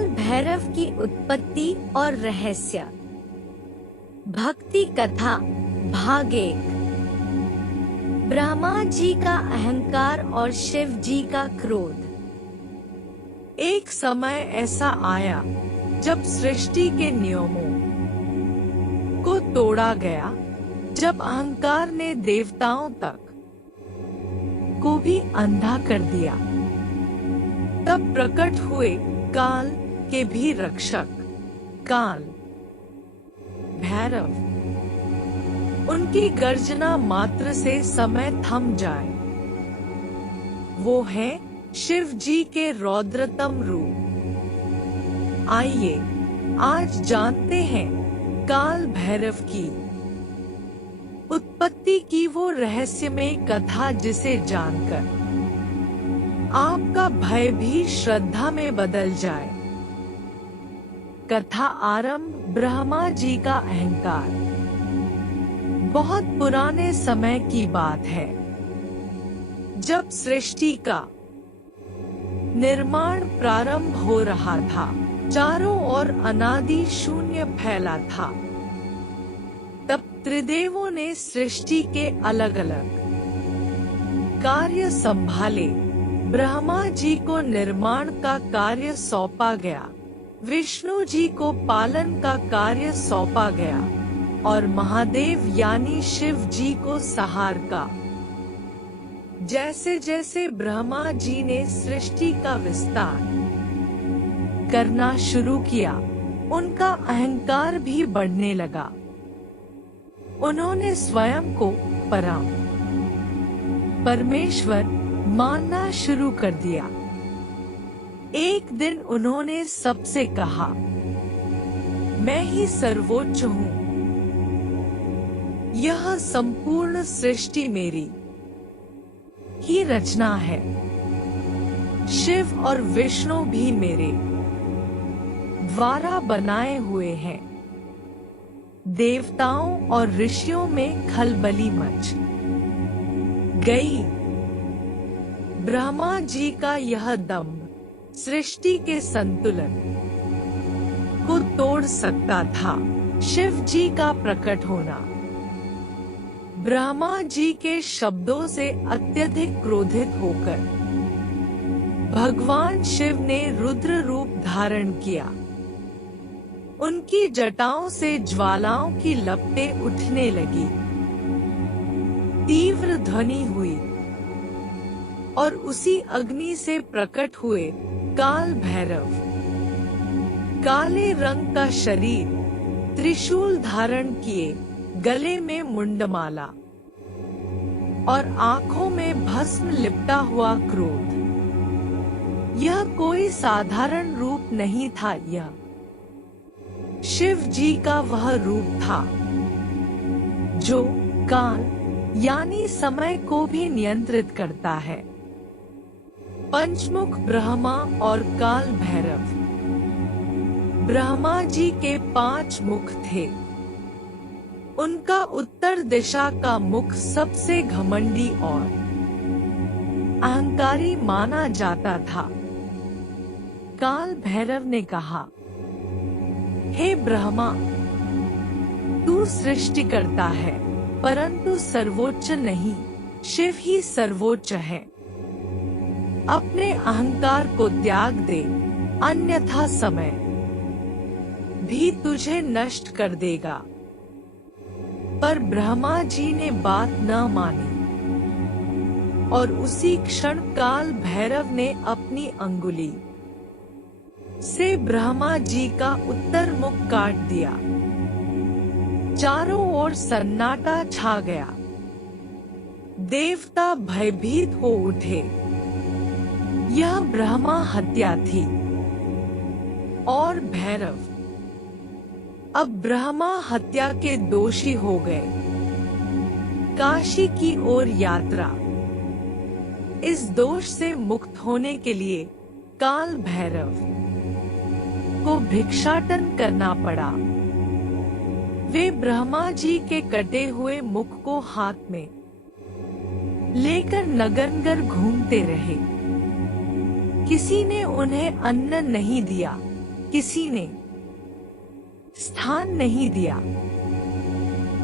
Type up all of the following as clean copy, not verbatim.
काल भैरव की उत्पत्ति और रहस्य। भक्ति कथा भाग 1। ब्रह्मा जी का अहंकार और शिव जी का क्रोध। एक समय ऐसा आया जब सृष्टि के नियमों को तोड़ा गया, जब अहंकार ने देवताओं तक को भी अंधा कर दिया। तब प्रकट हुए काल के भी रक्षक, काल भैरव। उनकी गर्जना मात्र से समय थम जाए। वो है शिव जी के रौद्रतम रूप। आइए आज जानते हैं काल भैरव की उत्पत्ति की वो रहस्यमय कथा, जिसे जानकर आपका भय भी श्रद्धा में बदल जाए। कथा आरंभ। ब्रह्मा जी का अहंकार। बहुत पुराने समय की बात है, जब सृष्टि का निर्माण प्रारंभ हो रहा था। चारों ओर अनादि शून्य फैला था। तब त्रिदेवों ने सृष्टि के अलग अलग कार्य संभाले। ब्रह्मा जी को निर्माण का कार्य सौंपा गया, विष्णु जी को पालन का कार्य सौंपा गया और महादेव यानी शिव जी को संहार का। जैसे जैसे ब्रह्मा जी ने सृष्टि का विस्तार करना शुरू किया, उनका अहंकार भी बढ़ने लगा। उन्होंने स्वयं को परमेश्वर मानना शुरू कर दिया। एक दिन उन्होंने सबसे कहा, मैं ही सर्वोच्च हूँ। यह संपूर्ण सृष्टि मेरी ही रचना है। शिव और विष्णु भी मेरे द्वारा बनाए हुए हैं। देवताओं और ऋषियों में खलबली मच गई। ब्रह्मा जी का यह दम्भ सृष्टि के संतुलन को तोड़ सकता था। शिव जी का प्रकट होना। ब्रह्मा जी के शब्दों से अत्यधिक क्रोधित होकर भगवान शिव ने रुद्र रूप धारण किया। उनकी जटाओं से ज्वालाओं की लपटें उठने लगी। तीव्र ध्वनि हुई और उसी अग्नि से प्रकट हुए काल भैरव। काले रंग का शरीर, त्रिशूल धारण किए, गले में मुंडमाला और आंखों में भस्म लिपटा हुआ क्रोध। यह कोई साधारण रूप नहीं था, यह शिव जी का वह रूप था जो काल यानी समय को भी नियंत्रित करता है। पंचमुख ब्रह्मा और काल भैरव। ब्रह्मा जी के 5 मुख थे। उनका उत्तर दिशा का मुख सबसे घमंडी और अहंकारी माना जाता था। काल भैरव ने कहा, हे ब्रह्मा, तू सृष्टि करता है, परंतु सर्वोच्च नहीं। शिव ही सर्वोच्च है। अपने अहंकार को त्याग दे, अन्यथा समय भी तुझे नष्ट कर देगा। पर ब्रह्मा जी ने बात न मानी और उसी क्षण काल भैरव ने अपनी अंगुली से ब्रह्मा जी का उत्तर मुख काट दिया। चारों ओर सन्नाटा छा गया। देवता भयभीत हो उठे। यह ब्रह्मा हत्या थी और भैरव अब ब्रह्मा हत्या के दोषी हो गए। काशी की ओर यात्रा। इस दोष से मुक्त होने के लिए काल भैरव को भिक्षाटन करना पड़ा। वे ब्रह्मा जी के कटे हुए मुख को हाथ में लेकर नगर घूमते रहे। किसी ने उन्हें अन्न नहीं दिया, किसी ने स्थान नहीं दिया।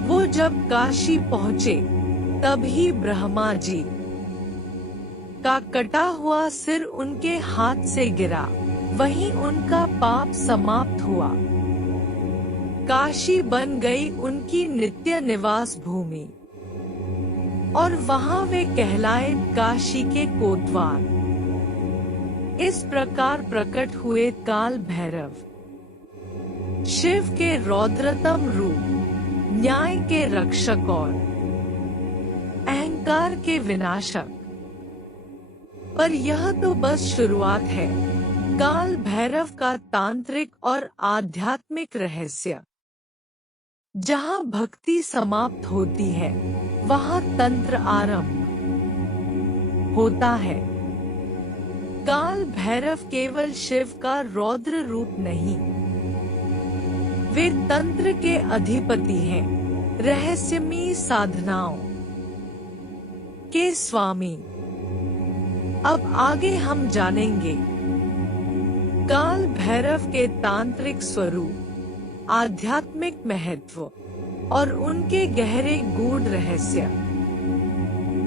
वो जब काशी पहुँचे तभी ब्रह्मा जी का कटा हुआ सिर उनके हाथ से गिरा। वहीं उनका पाप समाप्त हुआ। काशी बन गई उनकी नित्य निवास भूमि और वहां वे कहलाए काशी के कोतवाल। इस प्रकार प्रकट हुए काल भैरव, शिव के रौद्रतम रूप, न्याय के रक्षक और अहंकार के विनाशक। पर यह तो बस शुरुआत है काल भैरव का तांत्रिक और आध्यात्मिक रहस्य। जहाँ भक्ति समाप्त होती है वहाँ तंत्र आरंभ होता है। काल भैरव केवल शिव का रौद्र रूप नहीं, वे तंत्र के अधिपति हैं, रहस्यमयी साधनाओं के स्वामी। अब आगे हम जानेंगे काल भैरव के तांत्रिक स्वरूप, आध्यात्मिक महत्व और उनके गहरे गूढ़ रहस्य।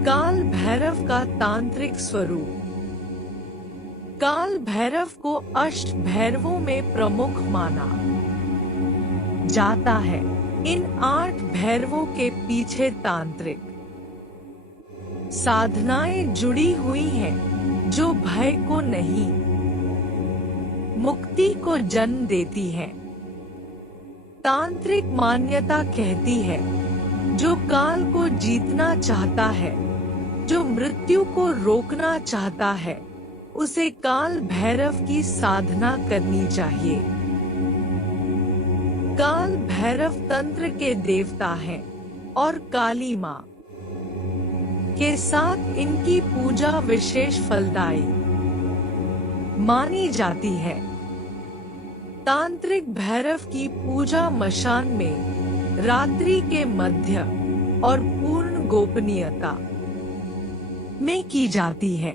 काल भैरव का तांत्रिक स्वरूप। काल भैरव को अष्ट भैरवों में प्रमुख माना जाता है। इन 8 भैरवों के पीछे तांत्रिक साधनाएं जुड़ी हुई हैं, जो भय को नहीं, मुक्ति को जन्म देती हैं। तांत्रिक मान्यता कहती है, जो काल को जीतना चाहता है, जो मृत्यु को रोकना चाहता है, उसे काल भैरव की साधना करनी चाहिए। काल भैरव तंत्र के देवता हैं और काली मां के साथ इनकी पूजा विशेष फलदायी मानी जाती है। तांत्रिक भैरव की पूजा मशान में रात्रि के मध्य और पूर्ण गोपनीयता में की जाती है।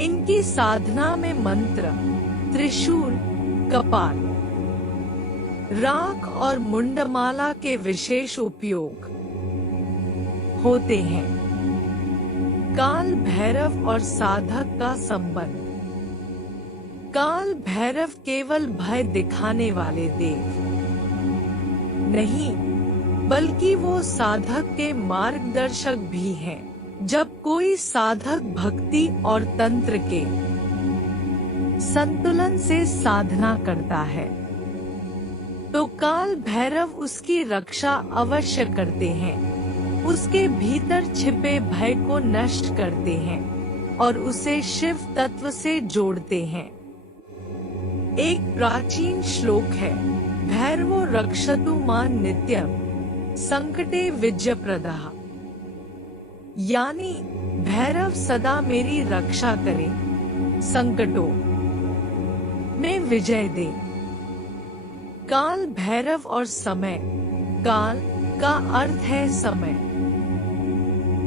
इनकी साधना में मंत्र, त्रिशूल, कपाल, राख और मुंडमाला के विशेष उपयोग होते हैं। काल भैरव और साधक का संबंध। काल भैरव केवल भय दिखाने वाले देव नहीं, बल्कि वो साधक के मार्गदर्शक भी हैं। जब कोई साधक भक्ति और तंत्र के संतुलन से साधना करता है, तो काल भैरव उसकी रक्षा अवश्य करते हैं। उसके भीतर छिपे भय को नष्ट करते हैं और उसे शिव तत्व से जोड़ते हैं। एक प्राचीन श्लोक है, भैरवो रक्षतु मां नित्यम संकटे विजयप्रदः। यानी भैरव सदा मेरी रक्षा करे, संकटों में विजय दे। काल भैरव और समय। काल का अर्थ है समय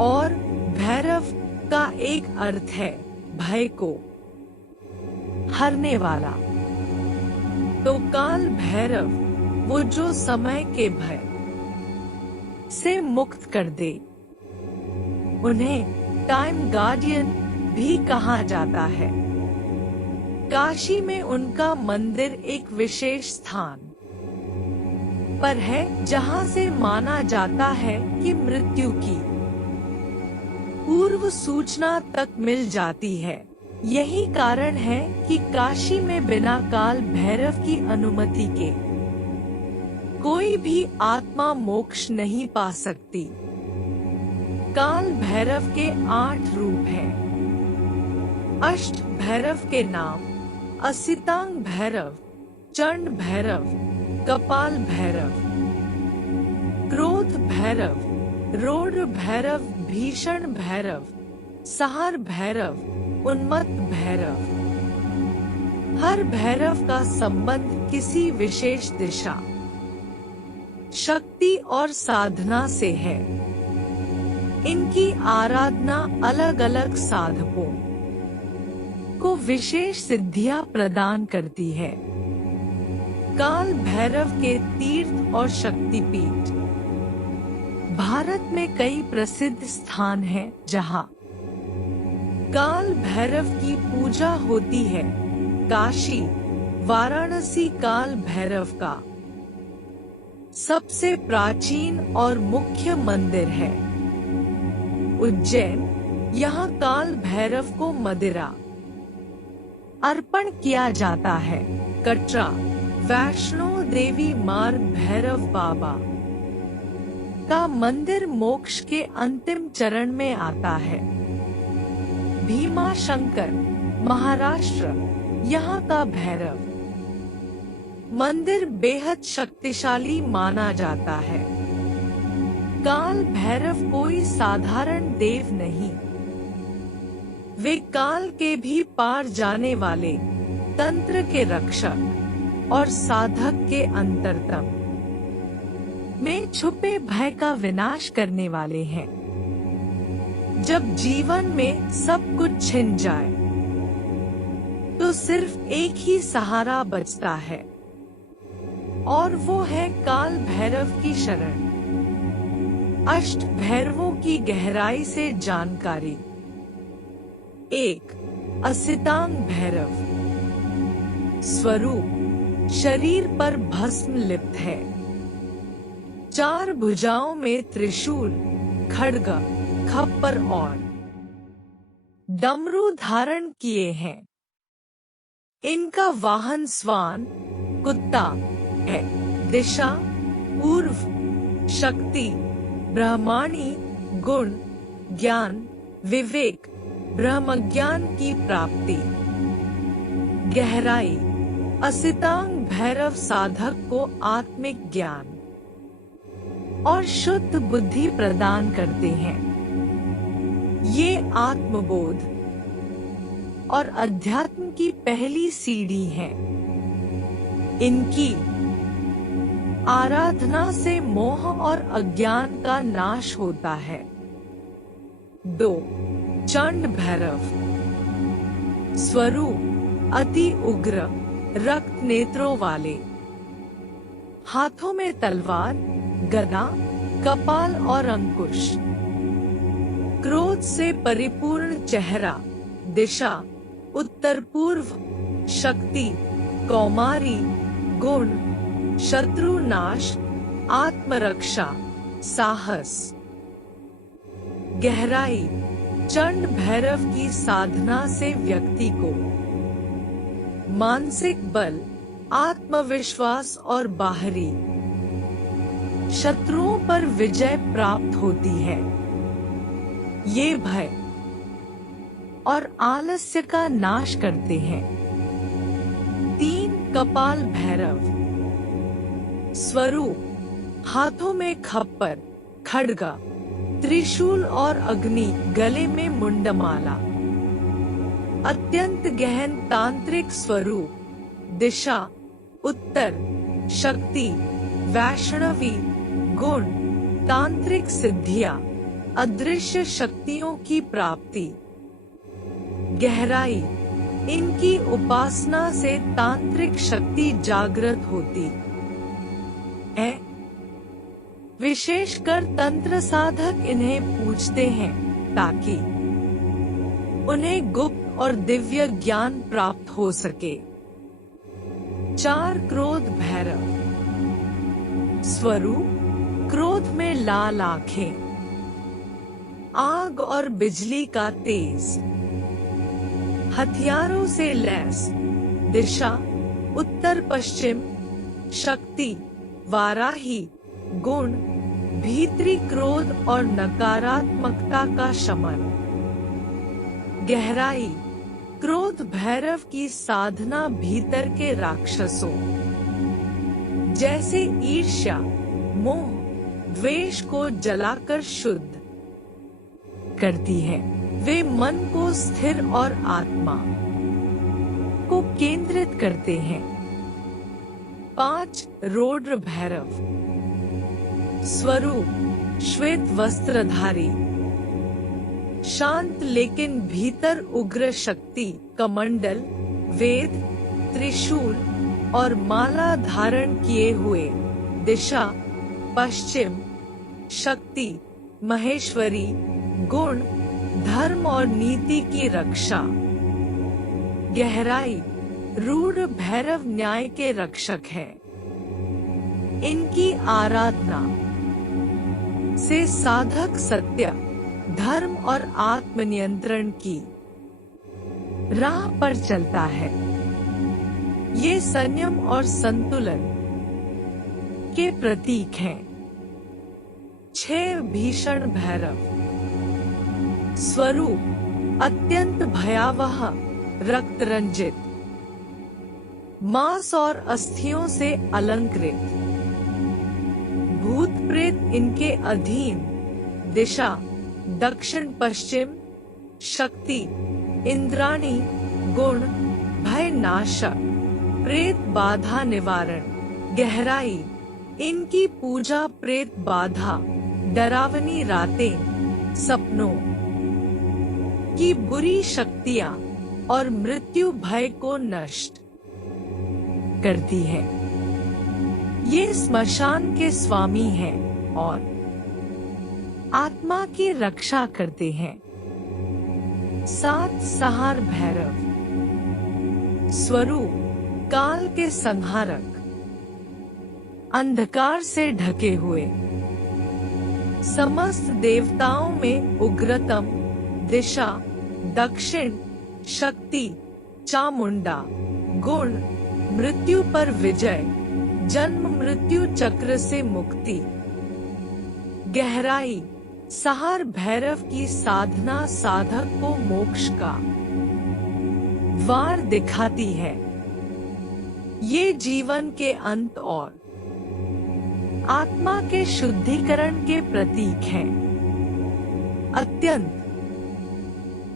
और भैरव का एक अर्थ है भय को हरने वाला। तो काल भैरव वो जो समय के भय से मुक्त कर दे। उन्हें टाइम गार्डियन भी कहा जाता है। काशी में उनका मंदिर एक विशेष स्थान पर है, जहां से माना जाता है कि मृत्यु की पूर्व सूचना तक मिल जाती है। यही कारण है कि काशी में बिना काल भैरव की अनुमति के कोई भी आत्मा मोक्ष नहीं पा सकती। काल भैरव के 8 रूप हैं। अष्ट भैरव के नाम असितांग भैरव, चंड भैरव, कपाल भैरव, क्रोध भैरव, रौद्र भैरव, भीषण भैरव, सहार भैरव, उन्मत्त भैरव। हर भैरव का संबंध किसी विशेष दिशा, शक्ति और साधना से है। इनकी आराधना अलग अलग साधकों को विशेष सिद्धियां प्रदान करती है। काल भैरव के तीर्थ और शक्तिपीठ। भारत में कई प्रसिद्ध स्थान हैं जहां काल भैरव की पूजा होती है। काशी, वाराणसी काल भैरव का सबसे प्राचीन और मुख्य मंदिर है। उज्जैन, यहाँ काल भैरव को मदिरा अर्पण किया जाता है। कटरा, वैष्णो देवी मार्ग भैरव बाबा का मंदिर मोक्ष के अंतिम चरण में आता है। भीमा शंकर, महाराष्ट्र, यहाँ का भैरव मंदिर बेहद शक्तिशाली माना जाता है। काल भैरव कोई साधारण देव नहीं, वे काल के भी पार जाने वाले, तंत्र के रक्षक और साधक के अंतरतम में छुपे भय का विनाश करने वाले हैं। जब जीवन में सब कुछ छिन जाए तो सिर्फ एक ही सहारा बचता है और वो है काल भैरव की शरण। अष्ट भैरवों की गहराई से जानकारी। 1. असितांग भैरव। स्वरूप शरीर पर भस्म लिप्त है। 4 भुजाओं में त्रिशूल, खड्ग, खप्पर और डमरू धारण किए हैं। इनका वाहन स्वान, कुत्ता है। दिशा, पूर्व, शक्ति, ब्रह्माणी, गुण, ज्ञान, विवेक, ब्रह्मज्ञान की प्राप्ति। गहराई, असितांग भैरव साधक को आत्मिक ज्ञान और शुद्ध बुद्धि प्रदान करते हैं। ये आत्मबोध और अध्यात्म की पहली सीढ़ी है। इनकी आराधना से मोह और अज्ञान का नाश होता है। 2. चंड भैरव। स्वरूप अति उग्र, रक्त नेत्रों वाले, हाथों में तलवार, गदा, कपाल और अंकुश। क्रोध से परिपूर्ण चेहरा। दिशा, उत्तर पूर्व, शक्ति, कौमारी, गुण, शत्रु नाश, आत्मरक्षा, साहस। गहराई, चंड भैरव की साधना से व्यक्ति को मानसिक बल, आत्मविश्वास और बाहरी शत्रुओं पर विजय प्राप्त होती है। ये भय और आलस्य का नाश करते हैं। 3. कपाल भैरव। स्वरूप हाथों में खप्पर, खड्ग, त्रिशूल और अग्नि, गले में मुंडमाला। अत्यंत गहन तांत्रिक स्वरूप। दिशा, उत्तर, शक्ति, वैष्णवी, गुण, तांत्रिक सिद्धियां, अदृश्य शक्तियों की प्राप्ति। गहराई, इनकी उपासना से तांत्रिक शक्ति जागृत होती है। विशेषकर तंत्र साधक इन्हें पूजते हैं ताकि उन्हें गुप्त और दिव्य ज्ञान प्राप्त हो सके। 4. क्रोध भैरव। स्वरूप क्रोध में लाल आंखें, आग और बिजली का तेज, हथियारों से लैस। दिशा, उत्तर पश्चिम, शक्ति, वाराही, गुण, भीतरी क्रोध और नकारात्मकता का शमन। गहराई, क्रोध भैरव की साधना भीतर के राक्षसों जैसे ईर्ष्या, मोह, द्वेष को जलाकर शुद्ध करती है। वे मन को स्थिर और आत्मा को केंद्रित करते हैं। 5. रौद्र भैरव। स्वरूप श्वेत वस्त्रधारी, शांत लेकिन भीतर उग्र शक्ति, कमंडल, वेद, त्रिशूल और माला धारण किए हुए, दिशा पश्चिम, शक्ति, महेश्वरी, गुण, धर्म और नीति की रक्षा। गहराई, रूढ़ भैरव न्याय के रक्षक है। इनकी आराधना से साधक सत्य, धर्म और आत्मनियंत्रण की राह पर चलता है। ये संयम और संतुलन के प्रतीक हैं। 6 भीषण भैरव स्वरूप, अत्यंत भयावह, रक्त रंजित, मांस और अस्थियों से अलंकृत, भूत प्रेत इनके अधीन, दिशा दक्षिण पश्चिम, शक्ति इंद्राणी, गुण भय नाशक, प्रेत बाधा निवारण। गहराई, इनकी पूजा प्रेत बाधा, डरावनी रातें, सपनों की बुरी शक्तियां और मृत्यु भय को नष्ट करती है। ये स्मशान के स्वामी हैं और आत्मा की रक्षा करते हैं। 7 सहार भैरव स्वरूप, काल के संहारक, अंधकार से ढके हुए, समस्त देवताओं में उग्रतम, दिशा दक्षिण, शक्ति चामुंडा, गुण मृत्यु पर विजय, जन्म मृत्यु चक्र से मुक्ति। गहराई, सहार भैरव की साधना साधक को मोक्ष का द्वार दिखाती है। ये जीवन के अंत और आत्मा के शुद्धिकरण के प्रतीक हैं। अत्यंत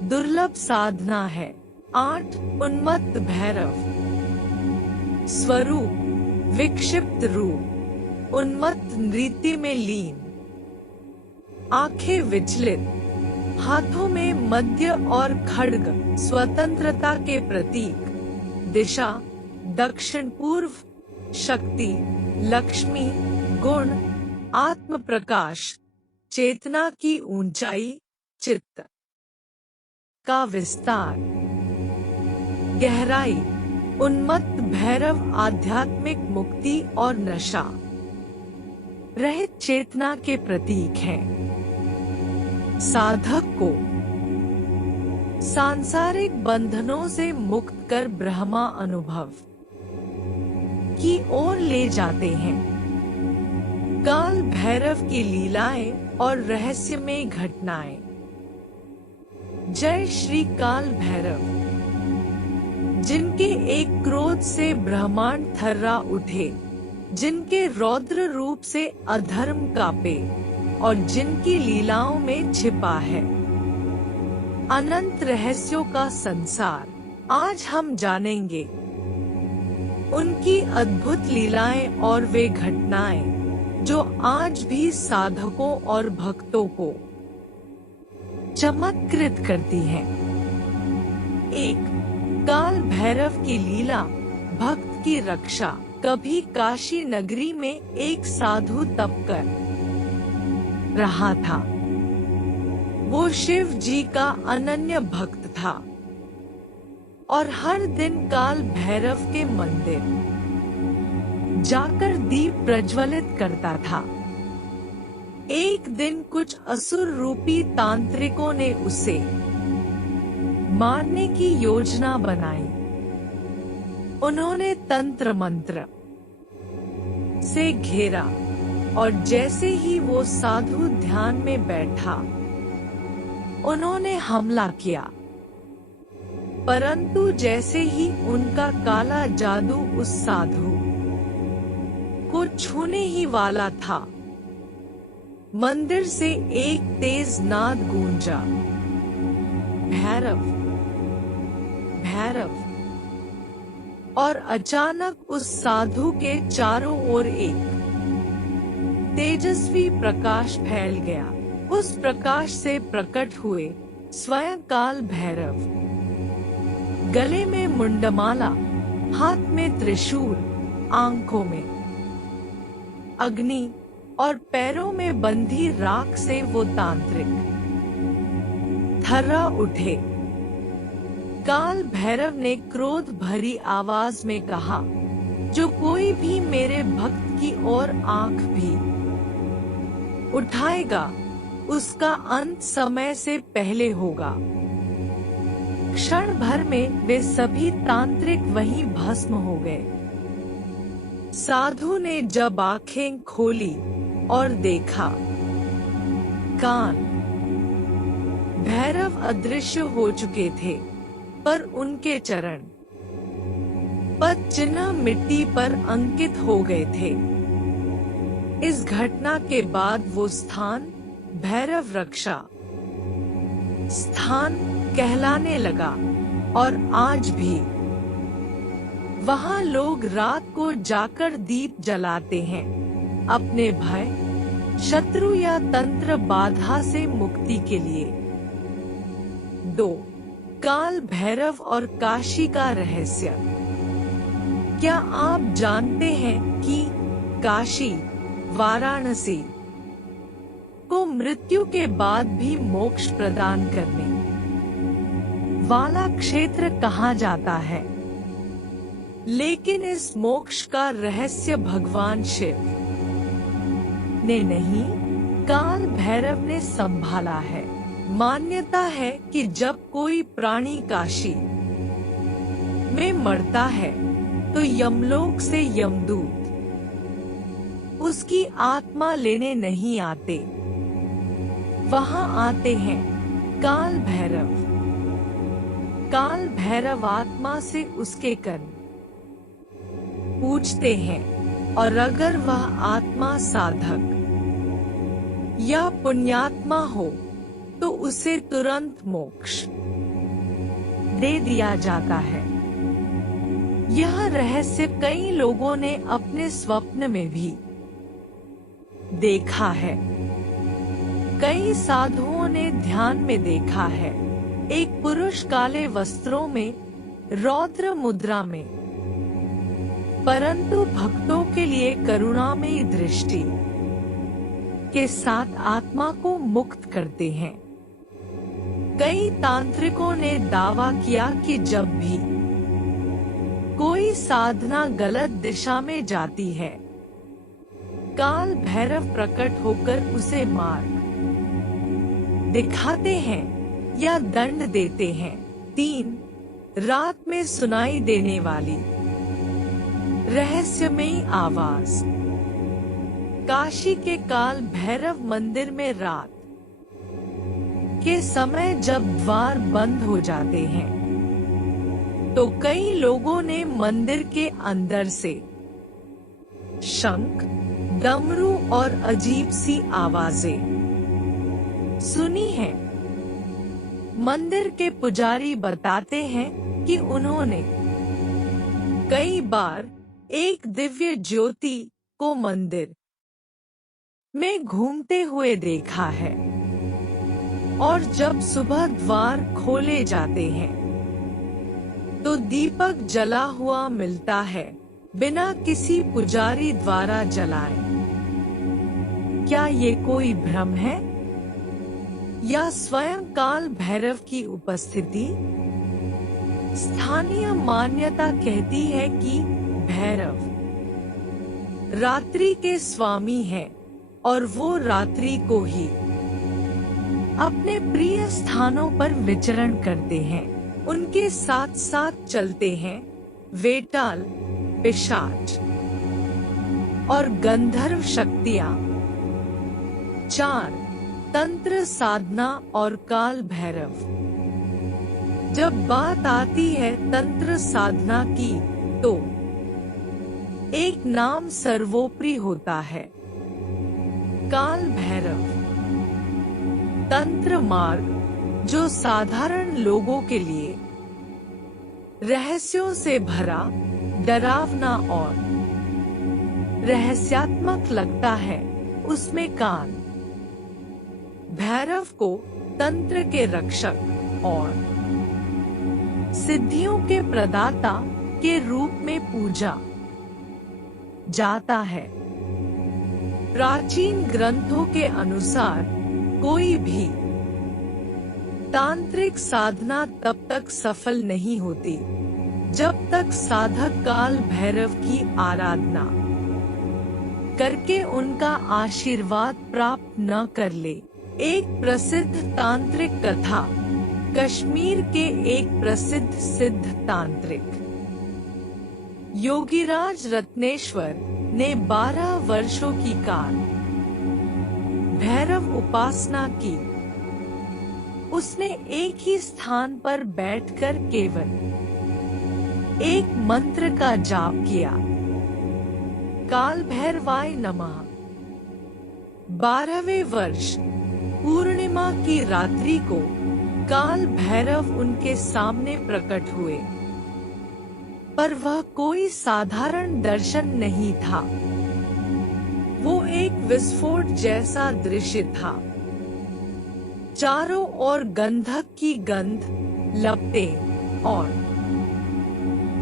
दुर्लभ साधना है। 8 उन्मत्त भैरव स्वरूप, विक्षिप्त रूप, उन्मत्त नृत्य में लीन, आंखें विचलित, हाथों में मध्य और खड्ग, स्वतंत्रता के प्रतीक, दिशा दक्षिण पूर्व, शक्ति लक्ष्मी, गुण आत्म प्रकाश, चेतना की ऊंचाई, चित्त का विस्तार। गहराई, उन्मत्त भैरव आध्यात्मिक मुक्ति और नशा रहित चेतना के प्रतीक हैं। साधक को सांसारिक बंधनों से मुक्त कर ब्रह्मा अनुभव की ओर ले जाते हैं। काल भैरव की लीलाएं और रहस्यमय घटनाएं। जय श्री काल भैरव, जिनके एक क्रोध से ब्रह्मांड थर्रा उठे, जिनके रौद्र रूप से अधर्म कांपे और जिनकी लीलाओं में छिपा है अनंत रहस्यों का संसार। आज हम जानेंगे उनकी अद्भुत लीलाएं और वे घटनाएं जो आज भी साधकों और भक्तों को चमत्कृत करती हैं। 1. काल भैरव की लीला, भक्त की रक्षा। कभी काशी नगरी में एक साधु तप कर रहा था। वो शिव जी का अनन्य भक्त था और हर दिन काल भैरव के मंदिर जाकर दीप प्रज्वलित करता था। एक दिन कुछ असुर रूपी तांत्रिकों ने उसे मारने की योजना बनाई। उन्होंने तंत्र मंत्र से घेरा और जैसे ही वो साधु ध्यान में बैठा, उन्होंने हमला किया। परंतु जैसे ही उनका काला जादू उस साधु को छूने ही वाला था, मंदिर से एक तेज नाद गूंजा, भैरव भैरव। और अचानक उस साधु के चारों ओर एक तेजस्वी प्रकाश फैल गया। उस प्रकाश से प्रकट हुए स्वयं काल भैरव, गले में मुंडमाला, हाथ में त्रिशूल, आंखों में अग्नि और पैरों में बंधी राख से वो तांत्रिक थर्रा उठे। काल भैरव ने क्रोध भरी आवाज में कहा, जो कोई भी मेरे भक्त की ओर आंख भी उठाएगा, उसका अंत समय से पहले होगा। क्षण भर में वे सभी तांत्रिक वहीं भस्म हो गए। साधु ने जब आंखें खोली और देखा, काल भैरव अदृश्य हो चुके थे, पर उनके चरण पद चिन्ह मिट्टी पर अंकित हो गए थे। इस घटना के बाद वो स्थान भैरव रक्षा स्थान कहलाने लगा और आज भी वहाँ लोग रात को जाकर दीप जलाते हैं, अपने भय, शत्रु या तंत्र बाधा से मुक्ति के लिए। 2. काल भैरव और काशी का रहस्य। क्या आप जानते हैं कि काशी, वाराणसी को मृत्यु के बाद भी मोक्ष प्रदान करने वाला क्षेत्र कहा जाता है? लेकिन इस मोक्ष का रहस्य भगवान शिव ने नहीं, काल भैरव ने संभाला है। मान्यता है कि जब कोई प्राणी काशी में मरता है तो यमलोक से यमदूत उसकी आत्मा लेने नहीं आते, वहां आते हैं काल भैरव। काल भैरव आत्मा से उसके कर्म पूछते हैं और अगर वह आत्मा साधक या पुण्यात्मा हो तो उसे तुरंत मोक्ष दे दिया जाता है। यह रहस्य कई लोगों ने अपने स्वप्न में भी देखा है। कई साधुओं ने ध्यान में देखा है, एक पुरुष काले वस्त्रों में, रौद्र मुद्रा में, परंतु भक्तों के लिए करुणामयी दृष्टि के साथ आत्मा को मुक्त करते हैं। कई तांत्रिकों ने दावा किया कि जब भी कोई साधना गलत दिशा में जाती है, काल भैरव प्रकट होकर उसे मार्ग दिखाते हैं या दंड देते हैं। 3. रात में सुनाई देने वाली रहस्यमयी आवाज। काशी के काल भैरव मंदिर में रात के समय जब द्वार बंद हो जाते हैं तो कई लोगों ने मंदिर के अंदर से शंख, डमरू और अजीब सी आवाजें सुनी हैं। मंदिर के पुजारी बताते हैं कि उन्होंने कई बार एक दिव्य ज्योति को मंदिर में घूमते हुए देखा है और जब सुबह द्वार खोले जाते हैं तो दीपक जला हुआ मिलता है, बिना किसी पुजारी द्वारा जलाए। क्या ये कोई भ्रम है या स्वयं काल भैरव की उपस्थिति? स्थानीय मान्यता कहती है कि भैरव रात्रि के स्वामी हैं और वो रात्रि को ही अपने प्रिय स्थानों पर विचरण करते हैं। उनके साथ साथ चलते हैं वेताल, पिशाच और गंधर्व शक्तियां। 4. तंत्र साधना और काल भैरव। जब बात आती है तंत्र साधना की तो एक नाम सर्वोपरि होता है, काल भैरव। तंत्र मार्ग जो साधारण लोगों के लिए रहस्यों से भरा, डरावना और रहस्यात्मक लगता है, उसमें काल भैरव को तंत्र के रक्षक और सिद्धियों के प्रदाता के रूप में पूजा जाता है। प्राचीन ग्रंथों के अनुसार कोई भी तांत्रिक साधना तब तक सफल नहीं होती जब तक साधक काल भैरव की आराधना करके उनका आशीर्वाद प्राप्त न कर ले। एक प्रसिद्ध तांत्रिक कथा। कश्मीर के एक प्रसिद्ध सिद्ध तांत्रिक योगीराज रत्नेश्वर ने 12 वर्षों की काल भैरव उपासना की। उसने एक ही स्थान पर बैठकर केवल एक मंत्र का जाप किया, काल भैरवाय नमः। 12वें वर्ष पूर्णिमा की रात्रि को काल भैरव उनके सामने प्रकट हुए, पर वह कोई साधारण दर्शन नहीं था। वो एक विस्फोट जैसा दृश्य था। चारों ओर गंधक की गंध, लपटें और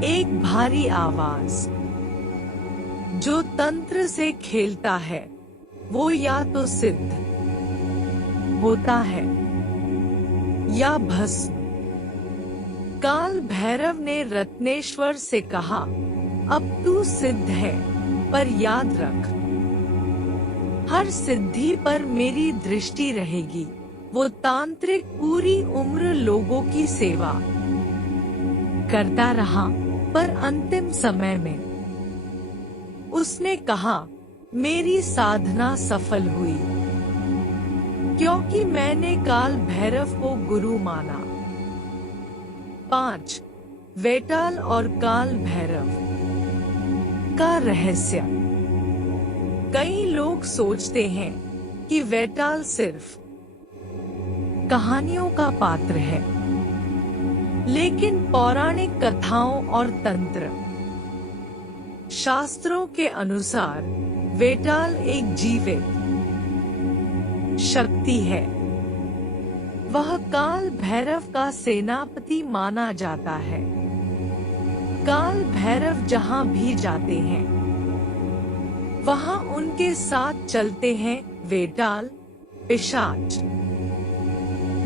एक भारी आवाज। जो तंत्र से खेलता है वो या तो सिद्ध होता है या भस्म। काल भैरव ने रत्नेश्वर से कहा, अब तू सिद्ध है, पर याद रख, हर सिद्धि पर मेरी दृष्टि रहेगी। वो तांत्रिक पूरी उम्र लोगों की सेवा करता रहा, पर अंतिम समय में उसने कहा, मेरी साधना सफल हुई क्योंकि मैंने काल भैरव को गुरु माना। 5. वेताल और काल भैरव का रहस्य। कई लोग सोचते हैं कि वेताल सिर्फ कहानियों का पात्र है, लेकिन पौराणिक कथाओं और तंत्र शास्त्रों के अनुसार वेताल एक जीवित शक्ति है। वह काल भैरव का सेनापति माना जाता है। काल भैरव जहां भी जाते हैं वहां उनके साथ चलते हैं वेताल, पिशाच,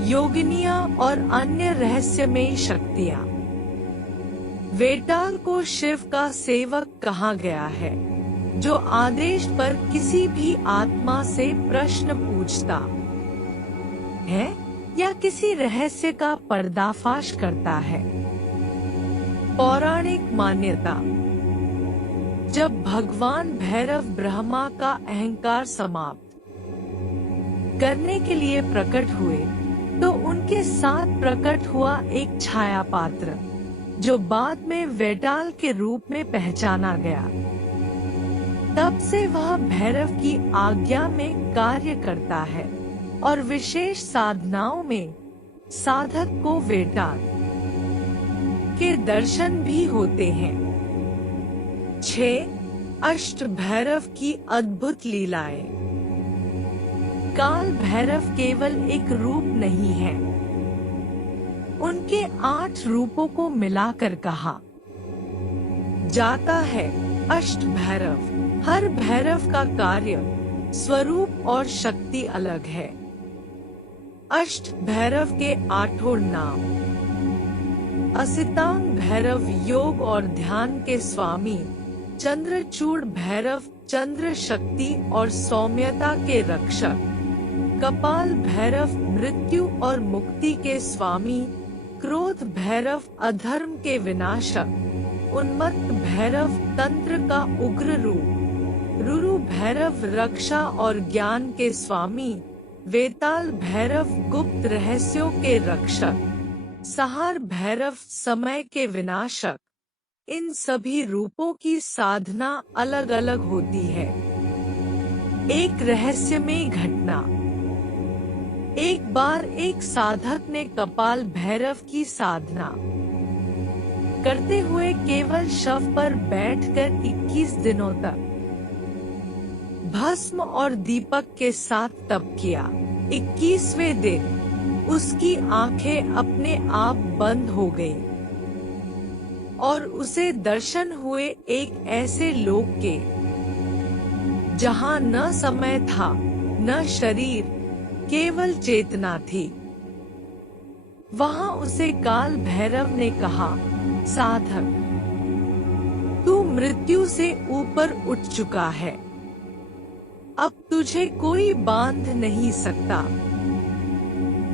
योगिनियां और अन्य रहस्यमयी शक्तियां। वेताल को शिव का सेवक कहा गया है, जो आदेश पर किसी भी आत्मा से प्रश्न पूछता है या किसी रहस्य का पर्दाफाश करता है। पौराणिक मान्यता। जब भगवान भैरव ब्रह्मा का अहंकार समाप्त करने के लिए प्रकट हुए, तो उनके साथ प्रकट हुआ एक छाया पात्र, जो बाद में वेताल के रूप में पहचाना गया। तब से वह भैरव की आज्ञा में कार्य करता है और विशेष साधनाओं में साधक को वेताल के दर्शन भी होते हैं। 6. अष्ट भैरव की अद्भुत लीलाएं। काल भैरव केवल एक रूप नहीं है, उनके 8 रूपों को मिलाकर कहा जाता है अष्ट भैरव। हर भैरव का कार्य, स्वरूप और शक्ति अलग है। अष्ट भैरव के 8 नाम। असितांग भैरव योग और ध्यान के स्वामी, चंद्रचूड़ भैरव चंद्र शक्ति और सौम्यता के रक्षक, कपाल भैरव मृत्यु और मुक्ति के स्वामी, क्रोध भैरव अधर्म के विनाशक, उन्मत्त भैरव तंत्र का उग्र रूप, रुरु भैरव रक्षा और ज्ञान के स्वामी, वेताल भैरव गुप्त रहस्यों के रक्षक, सहार भैरव समय के विनाशक। इन सभी रूपों की साधना अलग अलग होती है। एक रहस्यमयी घटना। एक बार एक साधक ने कपाल भैरव की साधना करते हुए केवल शव पर बैठकर 21 दिनों तक भस्म और दीपक के साथ तप किया। 21वें दिन उसकी आंखें अपने आप बंद हो गईं और उसे दर्शन हुए एक ऐसे लोक के जहां न समय था न शरीर, केवल चेतना थी। वहां उसे काल भैरव ने कहा, साधक, तू मृत्यु से ऊपर उठ चुका है, अब तुझे कोई बांध नहीं सकता।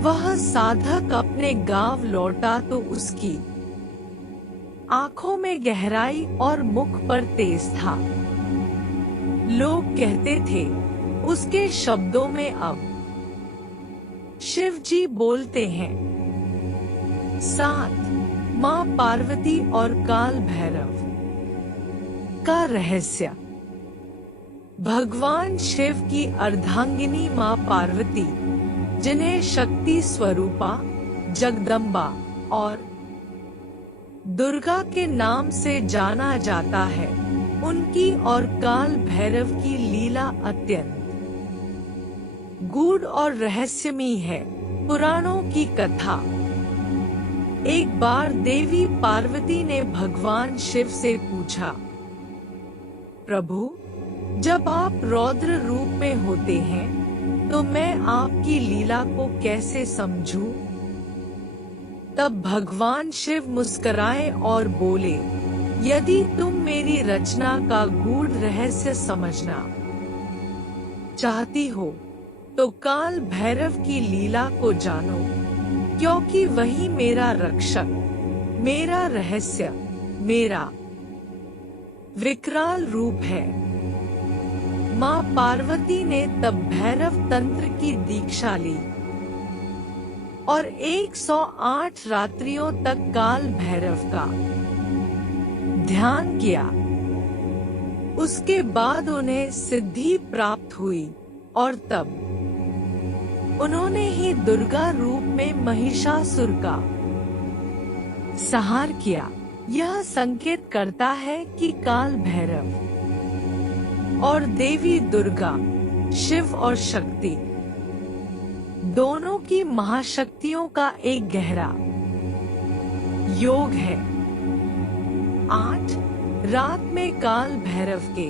वह साधक अपने गांव लौटा तो उसकी आंखों में गहराई और मुख पर तेज था। लोग कहते थे, उसके शब्दों में अब शिव जी बोलते हैं। 7 मां पार्वती और काल भैरव का रहस्य। भगवान शिव की अर्धांगिनी मां पार्वती, जिन्हें शक्ति स्वरूपा, जगदम्बा और दुर्गा के नाम से जाना जाता है, उनकी और काल भैरव की लीला अत्यंत गूढ़ और रहस्यमयी है। पुराणों की कथा। एक बार देवी पार्वती ने भगवान शिव से पूछा, प्रभु, जब आप रौद्र रूप में होते हैं तो मैं आपकी लीला को कैसे समझूं? तब भगवान शिव मुस्कुराए और बोले, यदि तुम मेरी रचना का गूढ़ रहस्य समझना चाहती हो तो काल भैरव की लीला को जानो, क्योंकि वही मेरा रक्षक, मेरा रहस्य, मेरा विकराल रूप है। मां पार्वती ने तब भैरव तंत्र की दीक्षा ली और 108 रात्रियों तक काल भैरव का ध्यान किया। उसके बाद उन्हें सिद्धि प्राप्त हुई और तब उन्होंने ही दुर्गा रूप में महिषासुर का संहार किया। यह संकेत करता है कि काल भैरव और देवी दुर्गा, शिव और शक्ति दोनों की महाशक्तियों का एक गहरा योग है। 8 रात में काल भैरव के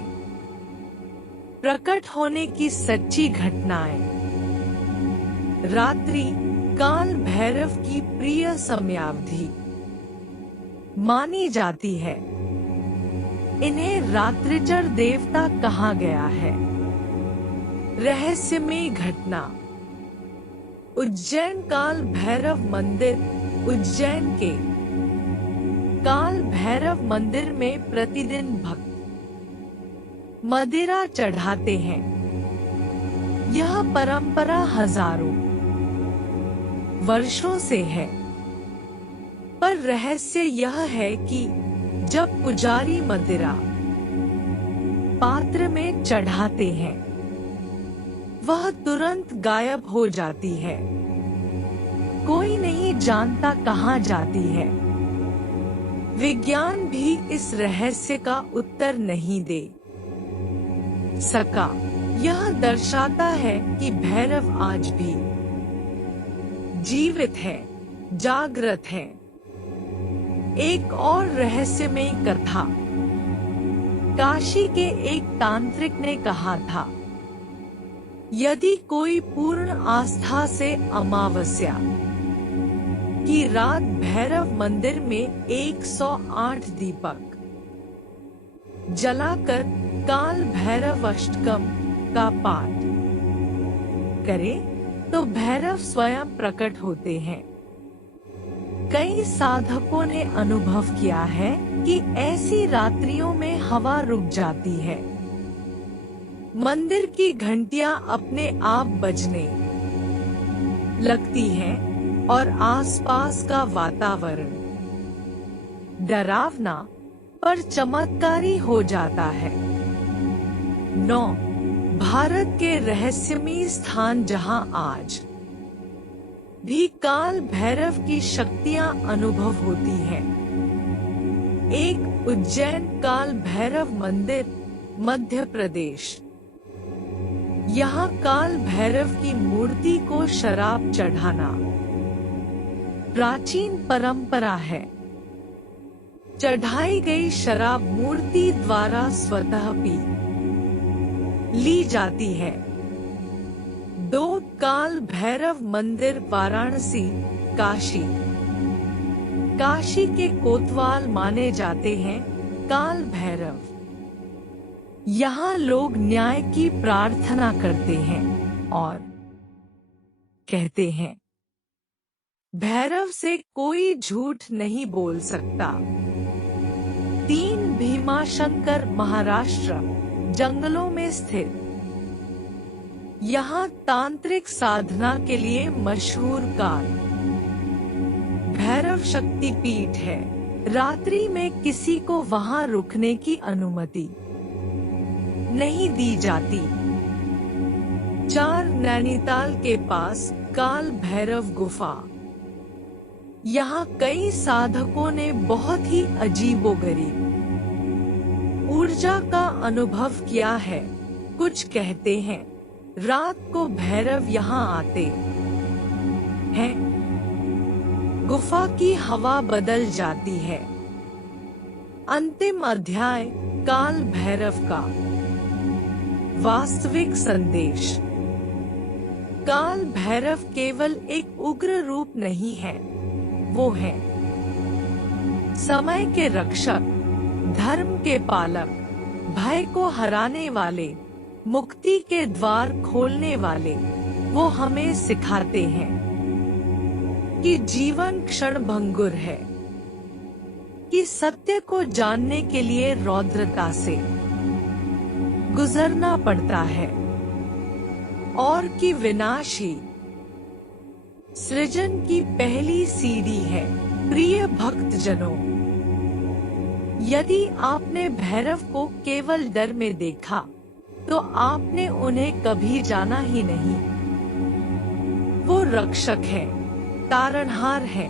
प्रकट होने की सच्ची घटनाएं। रात्रि काल भैरव की प्रिय समयावधि मानी जाती है। इन्हें रात्रिचर देवता कहा गया है। रहस्यमयी घटना। उज्जैन काल भैरव मंदिर। उज्जैन के काल भैरव मंदिर में प्रतिदिन भक्त मदिरा चढ़ाते हैं। यह परंपरा हजारों वर्षों से है, पर रहस्य यह है कि जब पुजारी मदिरा पात्र में चढ़ाते हैं, वह तुरंत गायब हो जाती है। कोई नहीं जानता कहां जाती है। विज्ञान भी इस रहस्य का उत्तर नहीं दे सका। यह दर्शाता है कि भैरव आज भी जीवित है, जागृत है। एक और रहस्यमयी कथा। काशी के एक तांत्रिक ने कहा था, यदि कोई पूर्ण आस्था से अमावस्या की रात भैरव मंदिर में 108 दीपक जलाकर काल भैरव अष्टकम का पाठ करे तो भैरव स्वयं प्रकट होते हैं। कई साधकों ने अनुभव किया है कि ऐसी रात्रियों में हवा रुक जाती है, मंदिर की घंटियां अपने आप बजने लगती हैं और आसपास का वातावरण डरावना पर चमत्कारी हो जाता है। 9 भारत के रहस्यमयी स्थान जहां आज भी काल भैरव की शक्तियां अनुभव होती हैं। 1 उज्जैन काल भैरव मंदिर, मध्य प्रदेश। यहाँ काल भैरव की मूर्ति को शराब चढ़ाना प्राचीन परंपरा है। चढ़ाई गई शराब मूर्ति द्वारा स्वतः पी ली जाती है। 2 काल भैरव मंदिर वाराणसी, काशी। काशी के कोतवाल माने जाते हैं काल भैरव। यहाँ लोग न्याय की प्रार्थना करते हैं और कहते हैं, भैरव से कोई झूठ नहीं बोल सकता। 3 भीमाशंकर, महाराष्ट्र, जंगलों में स्थित। यहाँ तांत्रिक साधना के लिए मशहूर काल भैरव शक्तिपीठ है। रात्रि में किसी को वहाँ रुकने की अनुमति नहीं दी जाती। 4 नैनीताल के पास काल भैरव गुफा। यहाँ कई साधकों ने बहुत ही अजीबोगरीब ऊर्जा का अनुभव किया है। कुछ कहते हैं रात को भैरव यहाँ आते हैं, गुफा की हवा बदल जाती है। अंतिम अध्याय, काल भैरव का वास्तविक संदेश। काल भैरव केवल एक उग्र रूप नहीं है, वो है समय के रक्षक, धर्म के पालक, भय को हराने वाले, मुक्ति के द्वार खोलने वाले। वो हमें सिखाते हैं कि जीवन क्षणभंगुर है, कि सत्य को जानने के लिए रौद्रता से गुजरना पड़ता है और कि विनाश ही सृजन की पहली सीढ़ी है। प्रिय भक्तजनों, यदि आपने भैरव को केवल डर में देखा तो आपने उन्हें कभी जाना ही नहीं। वो रक्षक है, तारणहार है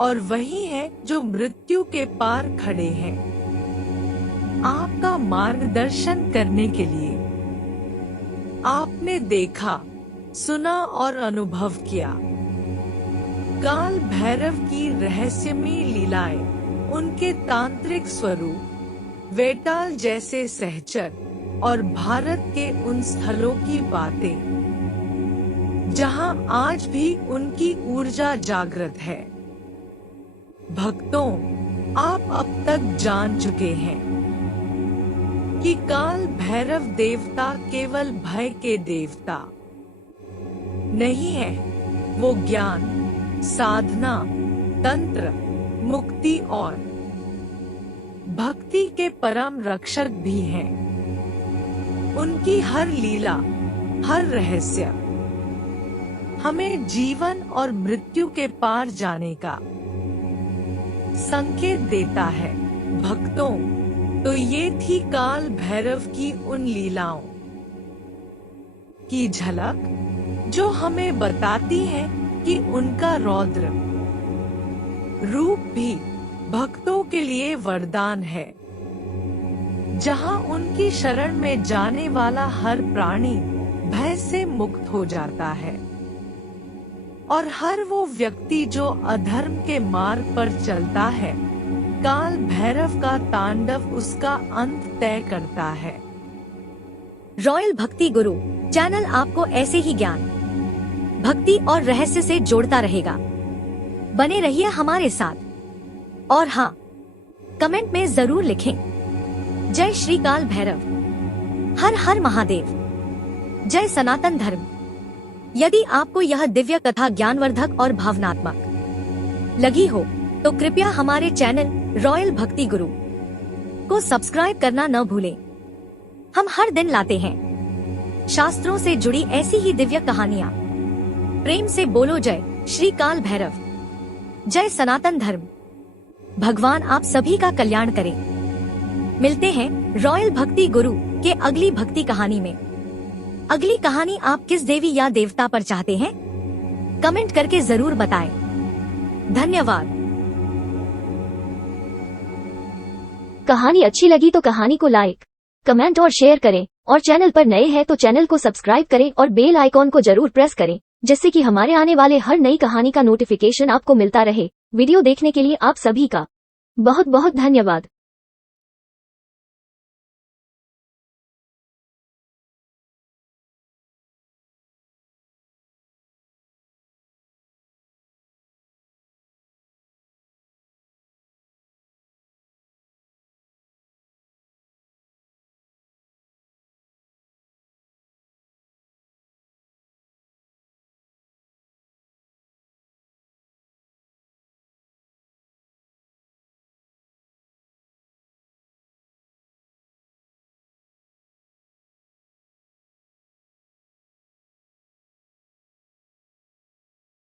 और वही है जो मृत्यु के पार खड़े हैं, आपका मार्गदर्शन करने के लिए। आपने देखा, सुना और अनुभव किया। काल भैरव की रहस्यमयी लीलाएं, उनके तांत्रिक स्वरूप, वेताल जैसे सहचर और भारत के उन स्थलों की बातें जहां आज भी उनकी ऊर्जा जागृत है। भक्तों, आप अब तक जान चुके हैं कि काल भैरव देवता केवल भय के देवता नहीं है। वो ज्ञान, साधना, तंत्र, मुक्ति और भक्ति के परम रक्षक भी हैं। उनकी हर लीला, हर रहस्य हमें जीवन और मृत्यु के पार जाने का संकेत देता है। भक्तों, तो ये थी काल भैरव की उन लीलाओं की झलक जो हमें बताती है कि उनका रौद्र रूप भी भक्तों के लिए वरदान है। जहां उनकी शरण में जाने वाला हर प्राणी भय से मुक्त हो जाता है और हर वो व्यक्ति जो अधर्म के मार्ग पर चलता है, काल भैरव का तांडव उसका अंत तय करता है। रॉयल भक्ति गुरु चैनल आपको ऐसे ही ज्ञान, भक्ति और रहस्य से जोड़ता रहेगा। बने रहिए हमारे साथ और हाँ, कमेंट में जरूर लिखें, जय श्री काल भैरव, हर हर महादेव, जय सनातन धर्म। यदि आपको यह दिव्य कथा ज्ञानवर्धक और भावनात्मक लगी हो तो कृपया हमारे चैनल रॉयल भक्ति गुरु को सब्सक्राइब करना न भूलें। हम हर दिन लाते हैं शास्त्रों से जुड़ी ऐसी ही दिव्य कहानियाँ। प्रेम से बोलो जय श्री काल भैरव, जय सनातन धर्म। भगवान आप सभी का कल्याण करे। मिलते हैं रॉयल भक्ति गुरु के अगली भक्ति कहानी में। अगली कहानी आप किस देवी या देवता पर चाहते हैं? कमेंट करके जरूर बताएं। धन्यवाद। कहानी अच्छी लगी तो कहानी को लाइक, कमेंट और शेयर करें और चैनल पर नए हैं तो चैनल को सब्सक्राइब करें और बेल आइकॉन को जरूर प्रेस करें जिससे कि हमारे आने वाले हर नई कहानी का नोटिफिकेशन आपको मिलता रहे। वीडियो देखने के लिए आप सभी का बहुत बहुत धन्यवाद।